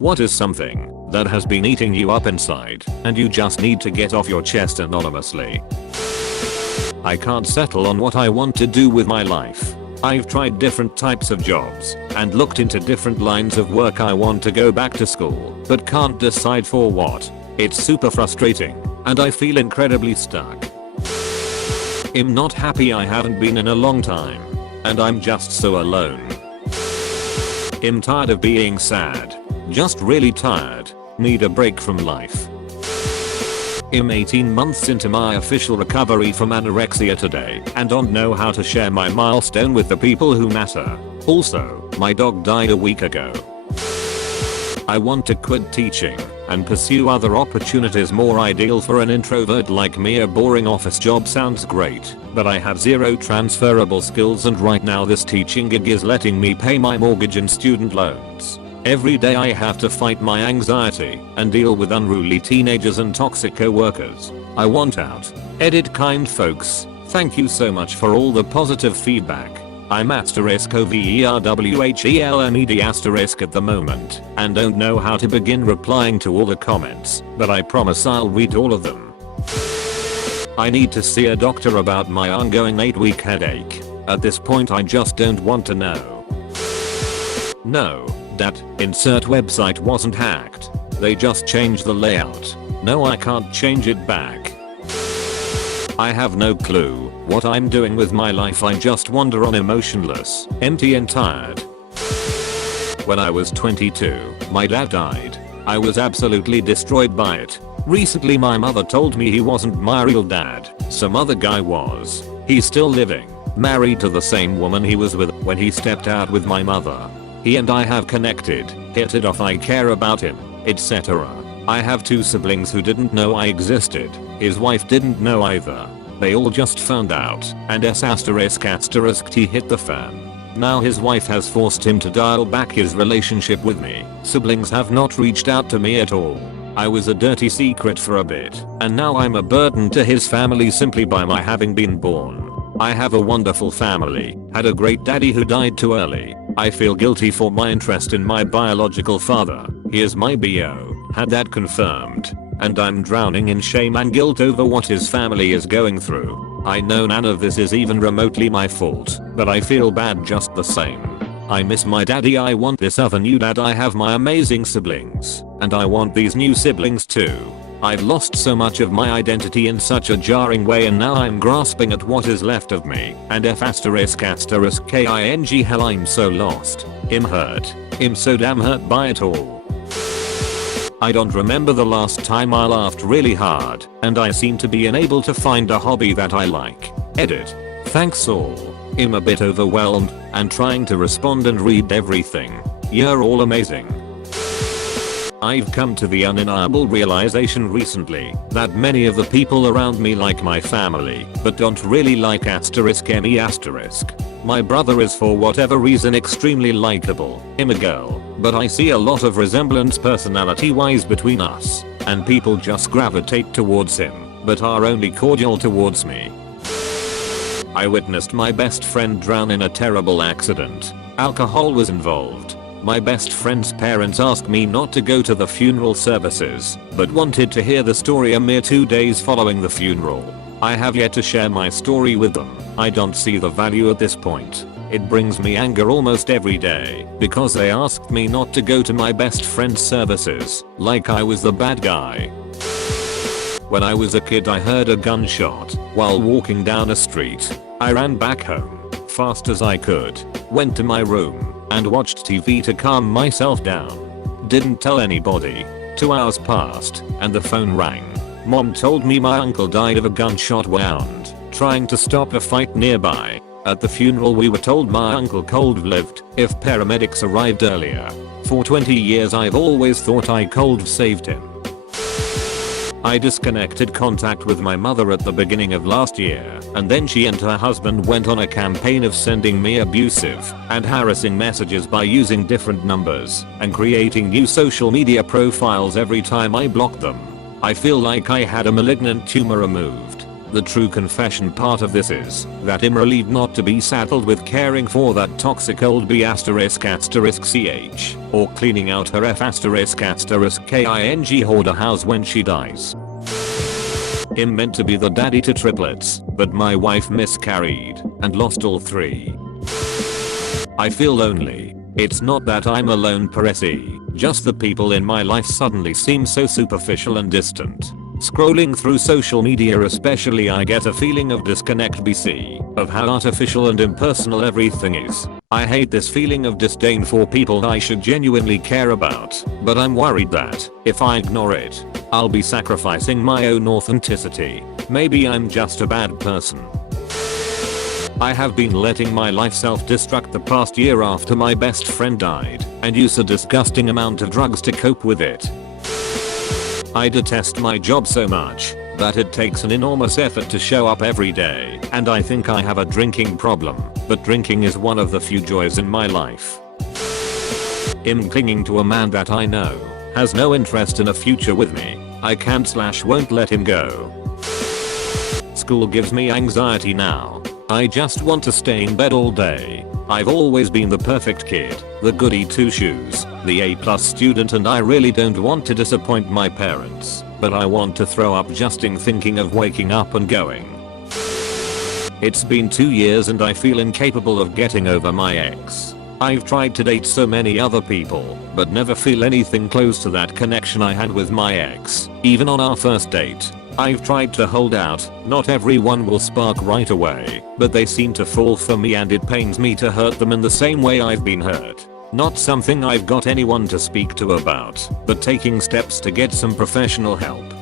What is something that has been eating you up inside and you just need to get off your chest anonymously? I can't settle on what I want to do with my life. I've tried different types of jobs and looked into different lines of work. I want to go back to school but can't decide for what. It's super frustrating and I feel incredibly stuck. I'm not happy. I haven't been in a long time and I'm just so alone. I'm tired of being sad. Just really tired. Need a break from life. I'm 18 months into my official recovery from anorexia today and don't know how to share my milestone with the people who matter. Also, my dog died a week ago. I want to quit teaching and pursue other opportunities more ideal for an introvert like me. A boring office job sounds great, but I have zero transferable skills and right now this teaching gig is letting me pay my mortgage and student loans. Every day I have to fight my anxiety and deal with unruly teenagers and toxic co-workers. I want out. Edit. Kind folks, thank you so much for all the positive feedback. I'm *OVERWHELMED* at the moment and don't know how to begin replying to all the comments, but I promise I'll read all of them. I need to see a doctor about my ongoing 8-week headache. At this point I just don't want to know. No, that insert website wasn't hacked. They just changed the layout. No, I can't change it back. I have no clue what I'm doing with my life. I just wander on emotionless, empty and tired. When I was 22, my dad died. I was absolutely destroyed by it. Recently my mother told me he wasn't my real dad, some other guy was. He's still living, married to the same woman he was with when he stepped out with my mother. He and I have connected, hit it off, I care about him, etc. I have 2 siblings who didn't know I existed. His wife didn't know either. They all just found out and ***T hit the fan. Now his wife has forced him to dial back his relationship with me. Siblings have not reached out to me at all. I was a dirty secret for a bit and now I'm a burden to his family simply by my having been born. I have a wonderful family, had a great daddy who died too early. I feel guilty for my interest in my biological father. He is my BO, had that confirmed. And I'm drowning in shame and guilt over what his family is going through. I know none of this is even remotely my fault, but I feel bad just the same. I miss my daddy. I want this other new dad. I have my amazing siblings, and I want these new siblings too. I've lost so much of my identity in such a jarring way and now I'm grasping at what is left of me. And ***king hell I'm so lost. I'm hurt. I'm so damn hurt by it all. I don't remember the last time I laughed really hard and I seem to be unable to find a hobby that I like. Edit. Thanks all. I'm a bit overwhelmed and trying to respond and read everything. You're all amazing. I've come to the undeniable realization recently that many of the people around me like my family but don't really like ***me**. My brother is for whatever reason extremely likable. I'm a girl, but I see a lot of resemblance personality wise between us and people just gravitate towards him but are only cordial towards me. I witnessed my best friend drown in a terrible accident. Alcohol was involved. My best friend's parents asked me not to go to the funeral services, but wanted to hear the story a mere 2 days following the funeral. I have yet to share my story with them. I don't see the value at this point. It brings me anger almost every day because they asked me not to go to my best friend's services, like I was the bad guy. When I was a kid I heard a gunshot while walking down a street. I ran back home, fast as I could, went to my room, and watched TV to calm myself down. Didn't tell anybody. 2 hours passed, and the phone rang. Mom told me my uncle died of a gunshot wound, trying to stop a fight nearby. At the funeral we were told my uncle could have lived if paramedics arrived earlier. For 20 years I've always thought I could have saved him. I disconnected contact with my mother at the beginning of last year, and then she and her husband went on a campaign of sending me abusive and harassing messages by using different numbers and creating new social media profiles every time I blocked them. I feel like I had a malignant tumor removed. The true confession part of this is that I'm relieved not to be saddled with caring for that toxic old B******ch or cleaning out her F***king hoarder house when she dies. I'm meant to be the daddy to triplets, but my wife miscarried and lost all 3. I feel lonely. It's not that I'm a lone paresi, just the people in my life suddenly seem so superficial and distant. Scrolling through social media especially, I get a feeling of disconnect BC, of how artificial and impersonal everything is. I hate this feeling of disdain for people I should genuinely care about, but I'm worried that, if I ignore it, I'll be sacrificing my own authenticity. Maybe I'm just a bad person. I have been letting my life self-destruct the past year after my best friend died, and use a disgusting amount of drugs to cope with it. I detest my job so much that it takes an enormous effort to show up every day, and I think I have a drinking problem, but drinking is one of the few joys in my life. I'm clinging to a man that I know has no interest in a future with me. I can't/won't let him go. School gives me anxiety now. I just want to stay in bed all day. I've always been the perfect kid, the goody two shoes, the A+ student, and I really don't want to disappoint my parents, but I want to throw up just in thinking of waking up and going. It's been 2 years and I feel incapable of getting over my ex. I've tried to date so many other people, but never feel anything close to that connection I had with my ex, even on our first date. I've tried to hold out, not everyone will spark right away, but they seem to fall for me and it pains me to hurt them in the same way I've been hurt. Not something I've got anyone to speak to about, but taking steps to get some professional help.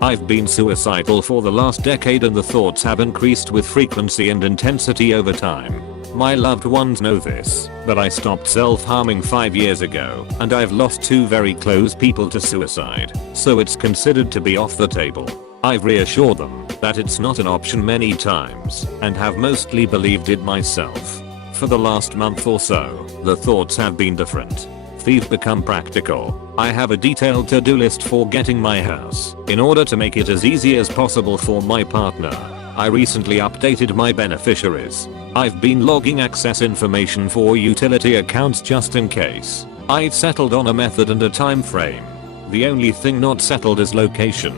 I've been suicidal for the last decade and the thoughts have increased with frequency and intensity over time. My loved ones know this, but I stopped self-harming 5 years ago, and I've lost 2 very close people to suicide, so it's considered to be off the table. I've reassured them that it's not an option many times, and have mostly believed it myself. For the last month or so, the thoughts have been different. They've become practical. I have a detailed to-do list for getting my house, in order to make it as easy as possible for my partner. I recently updated my beneficiaries. I've been logging access information for utility accounts just in case. I've settled on a method and a time frame. The only thing not settled is location.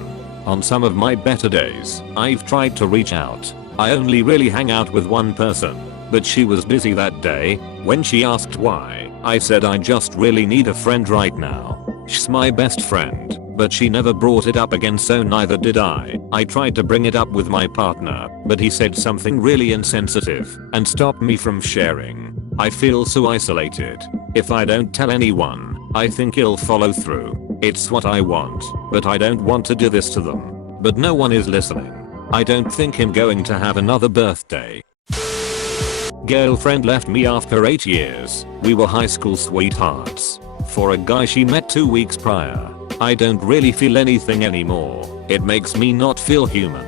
On some of my better days, I've tried to reach out. I only really hang out with one person, but she was busy that day. When she asked why, I said I just really need a friend right now. She's my best friend, but she never brought it up again, so neither did I. I tried to bring it up with my partner, but he said something really insensitive and stopped me from sharing. I feel so isolated. If I don't tell anyone, I think he'll follow through. It's what I want, but I don't want to do this to them. But no one is listening. I don't think I'm going to have another birthday. Girlfriend left me after 8 years. We were high school sweethearts. For a guy she met 2 weeks prior, I don't really feel anything anymore. It makes me not feel human.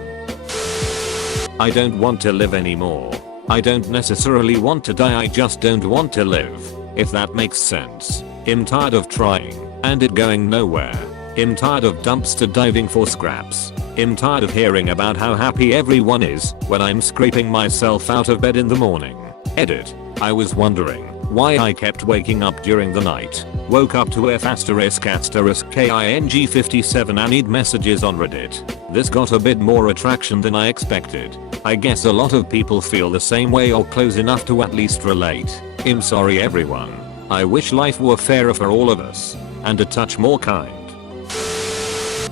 I don't want to live anymore. I don't necessarily want to die, I just don't want to live, if that makes sense. I'm tired of trying, and it going nowhere. I'm tired of dumpster diving for scraps. I'm tired of hearing about how happy everyone is when I'm scraping myself out of bed in the morning. Edit. I was wondering why I kept waking up during the night. Woke up to F***king 57 and need messages on Reddit. This got a bit more attraction than I expected. I guess a lot of people feel the same way or close enough to at least relate. I'm sorry everyone. I wish life were fairer for all of us, and a touch more kind.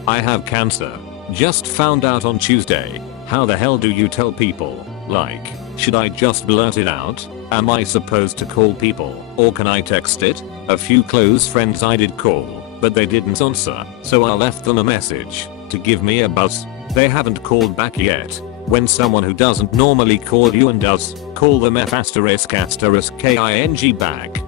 I have cancer. Just found out on Tuesday. How the hell do you tell people? Like, should I just blurt it out? Am I supposed to call people, or can I text it? A few close friends I did call, but they didn't answer, so I left them a message to give me a buzz. They haven't called back yet. When someone who doesn't normally call you and does, call them F***king back.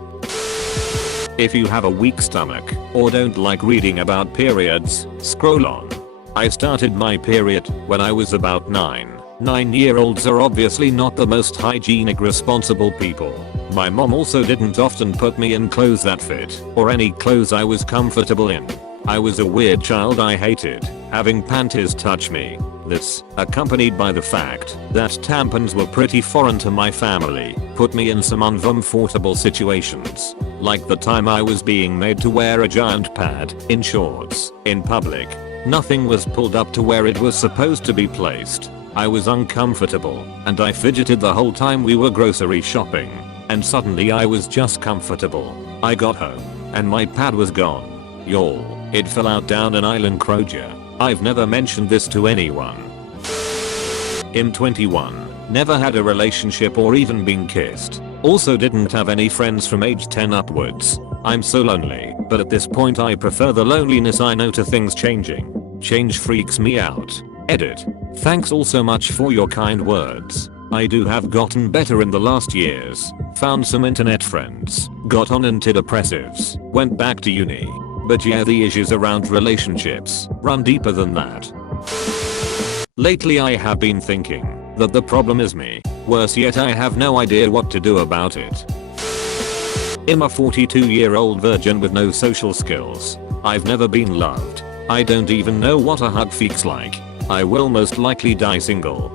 If you have a weak stomach, or don't like reading about periods, scroll on. I started my period when I was about 9. 9-year-olds are obviously not the most hygienic responsible people. My mom also didn't often put me in clothes that fit, or any clothes I was comfortable in. I was a weird child, I hated having panties touch me. This, accompanied by the fact that tampons were pretty foreign to my family, put me in some uncomfortable situations. Like the time I was being made to wear a giant pad in shorts in public. Nothing was pulled up to where it was supposed to be placed. I was uncomfortable, and I fidgeted the whole time we were grocery shopping. And suddenly I was just comfortable. I got home, and my pad was gone. Y'all, it fell out down an island Croja. I've never mentioned this to anyone. I'm 21, never had a relationship or even been kissed. Also didn't have any friends from age 10 upwards. I'm so lonely, but at this point I prefer the loneliness I know to things changing. Change freaks me out. Edit. Thanks all so much for your kind words. I do have gotten better in the last years. Found some internet friends. Got on antidepressives. Went back to uni. But yeah, the issues around relationships run deeper than that. Lately I have been thinking that the problem is me. Worse yet, I have no idea what to do about it. I'm a 42-year-old virgin with no social skills. I've never been loved. I don't even know what a hug feels like. I will most likely die single.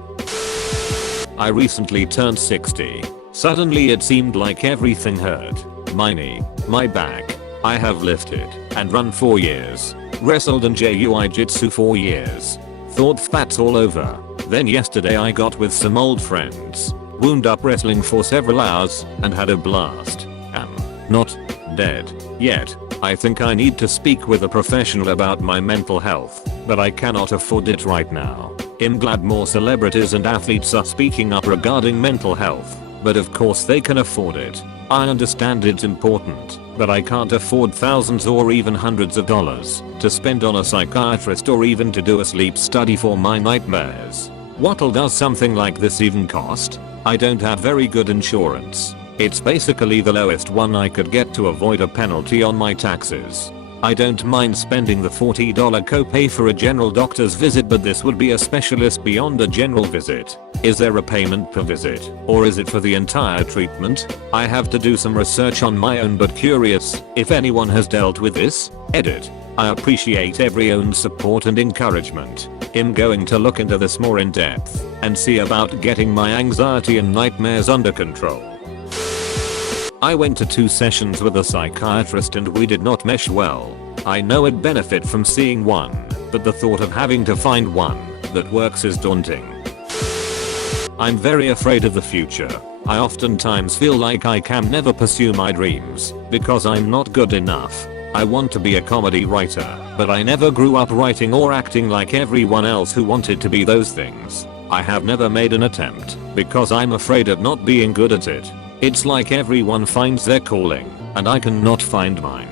I recently turned 60. Suddenly it seemed like everything hurt. My knee, my back. I have lifted and run 4 years. Wrestled and jiu-jitsu 4 years. Thought that's all over. Then yesterday I got with some old friends. Wound up wrestling for several hours and had a blast. Am not dead yet. I think I need to speak with a professional about my mental health, but I cannot afford it right now. I'm glad more celebrities and athletes are speaking up regarding mental health, but of course they can afford it. I understand it's important, but I can't afford thousands or even hundreds of dollars to spend on a psychiatrist or even to do a sleep study for my nightmares. What'll does something like this even cost? I don't have very good insurance. It's basically the lowest one I could get to avoid a penalty on my taxes. I don't mind spending the $40 copay for a general doctor's visit, but this would be a specialist beyond a general visit. Is there a payment per visit, or is it for the entire treatment? I have to do some research on my own, but curious if anyone has dealt with this. Edit. I appreciate everyone's support and encouragement. I'm going to look into this more in depth and see about getting my anxiety and nightmares under control. I went to 2 sessions with a psychiatrist and we did not mesh well. I know I'd benefit from seeing one, but the thought of having to find one that works is daunting. I'm very afraid of the future. I oftentimes feel like I can never pursue my dreams because I'm not good enough. I want to be a comedy writer, but I never grew up writing or acting like everyone else who wanted to be those things. I have never made an attempt because I'm afraid of not being good at it. It's like everyone finds their calling, and I cannot find mine.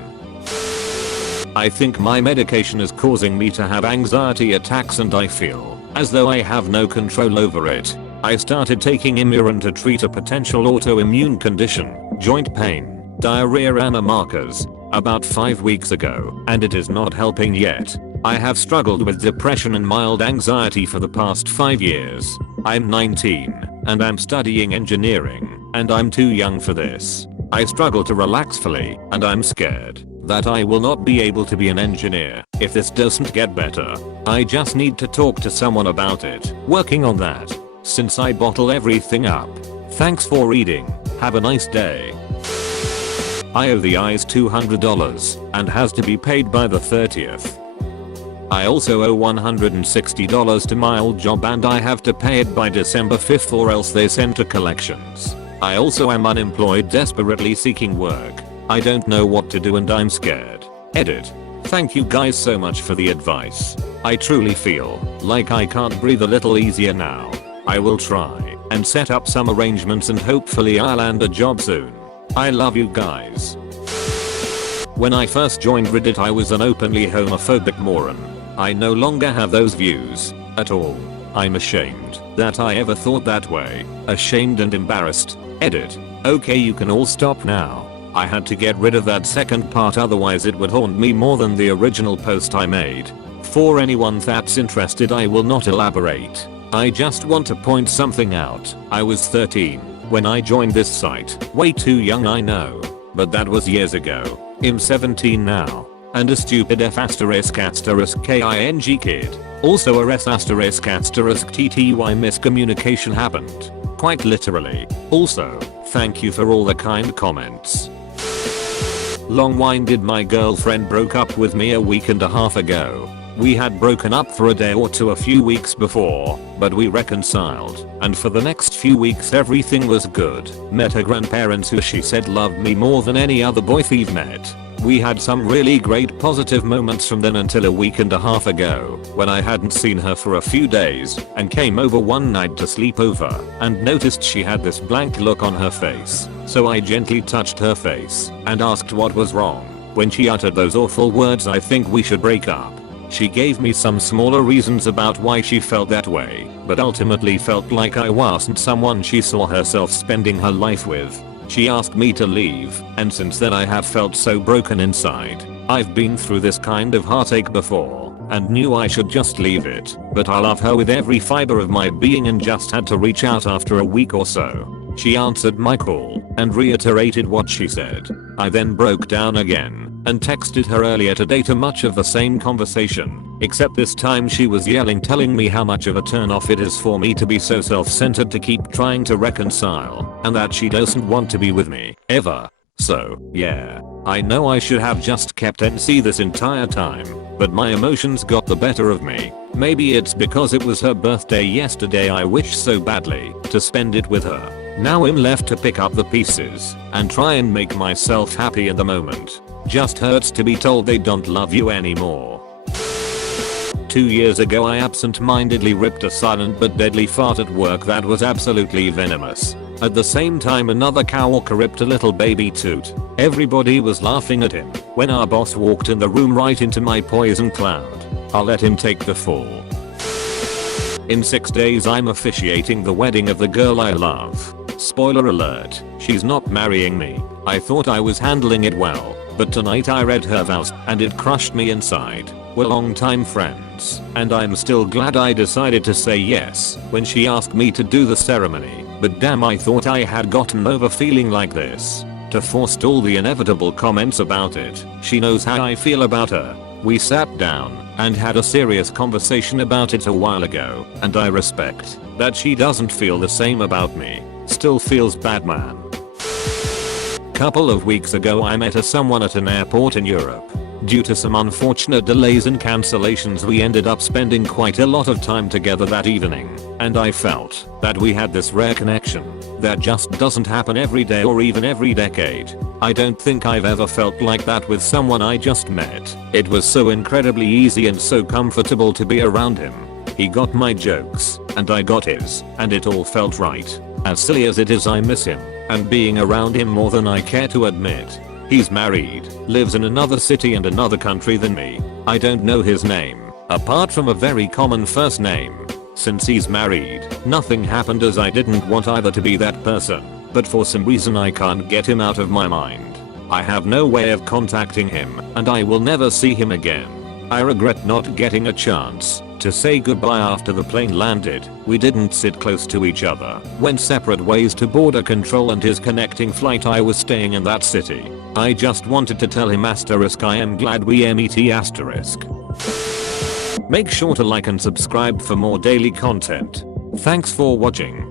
I think my medication is causing me to have anxiety attacks and I feel as though I have no control over it. I started taking Imuran to treat a potential autoimmune condition, joint pain, diarrhea and markers, about 5 weeks ago, and it is not helping yet. I have struggled with depression and mild anxiety for the past 5 years. I'm 19, and I'm studying engineering. And I'm too young for this. I struggle to relax fully, and I'm scared that I will not be able to be an engineer if this doesn't get better. I just need to talk to someone about it. Working on that, since I bottle everything up. Thanks for reading. Have a nice day. I owe the eyes $200 and has to be paid by the 30th. I also owe $160 to my old job and I have to pay it by December 5th or else they send to collections. I also am unemployed, desperately seeking work. I don't know what to do and I'm scared. Edit. Thank you guys so much for the advice. I truly feel like I can't breathe a little easier now. I will try and set up some arrangements and hopefully I'll land a job soon. I love you guys. When I first joined Reddit I was an openly homophobic moron. I no longer have those views at all. I'm ashamed that I ever thought that way. Ashamed and embarrassed. Edit. Okay, you can all stop now. I had to get rid of that second part, otherwise it would haunt me more than the original post I made. For anyone that's interested, I will not elaborate. I just want to point something out. I was 13 when I joined this site. Way too young, I know, but that was years ago. I'm 17 now. and a stupid F asterisk asterisk king kid. Also a S asterisk asterisk tty miscommunication happened. Quite literally. Also, thank you for all the kind comments. Long winded. My girlfriend broke up with me a week and a half ago. We had broken up for a day or two a few weeks before, but we reconciled, and for the next few weeks everything was good. Met her grandparents who she said loved me more than any other boy we've met. We had some really great positive moments from then until a week and a half ago, when I hadn't seen her for a few days, and came over one night to sleep over, and noticed she had this blank look on her face. So I gently touched her face, and asked what was wrong. When she uttered those awful words, I think we should break up. She gave me some smaller reasons about why she felt that way, but ultimately felt like I wasn't someone she saw herself spending her life with. She asked me to leave, and since then I have felt so broken inside. I've been through this kind of heartache before, and knew I should just leave it, but I love her with every fiber of my being and just had to reach out after a week or so. She answered my call, and reiterated what she said. I then broke down again, and texted her earlier today to much of the same conversation, except this time she was yelling telling me how much of a turnoff it is for me to be so self-centered to keep trying to reconcile, and that she doesn't want to be with me, ever. So, yeah. I know I should have just kept NC this entire time, but my emotions got the better of me. Maybe it's because it was her birthday yesterday. I wish so badly to spend it with her. Now I'm left to pick up the pieces and try and make myself happy in the moment. Just hurts to be told they don't love you anymore. 2 years ago I absent-mindedly ripped a silent but deadly fart at work that was absolutely venomous. At the same time another coworker ripped a little baby toot. Everybody was laughing at him when our boss walked in the room right into my poison cloud. I'll let him take the fall. In 6 days I'm officiating the wedding of the girl I love. Spoiler alert, she's not marrying me. I thought I was handling it well, but tonight I read her vows and it crushed me inside. We're longtime friends, and I'm still glad I decided to say yes when she asked me to do the ceremony, but damn, I thought I had gotten over feeling like this. To forestall the inevitable comments about it, she knows how I feel about her. We sat down and had a serious conversation about it a while ago, and I respect that she doesn't feel the same about me. Still feels bad, man. Couple of weeks ago I met someone at an airport in Europe. Due to some unfortunate delays and cancellations we ended up spending quite a lot of time together that evening, and I felt that we had this rare connection that just doesn't happen every day or even every decade. I don't think I've ever felt like that with someone I just met. It was so incredibly easy and so comfortable to be around him. He got my jokes, and I got his, and it all felt right. As silly as it is, I miss him, and being around him more than I care to admit. He's married, lives in another city and another country than me. I don't know his name, apart from a very common first name. Since he's married, nothing happened as I didn't want either to be that person, but for some reason I can't get him out of my mind. I have no way of contacting him, and I will never see him again. I regret not getting a chance to say goodbye after the plane landed. We didn't sit close to each other, went separate ways to border control and his connecting flight. I was staying in that city. I just wanted to tell him asterisk I am glad we met asterisk. Make sure to like and subscribe for more daily content. Thanks for watching.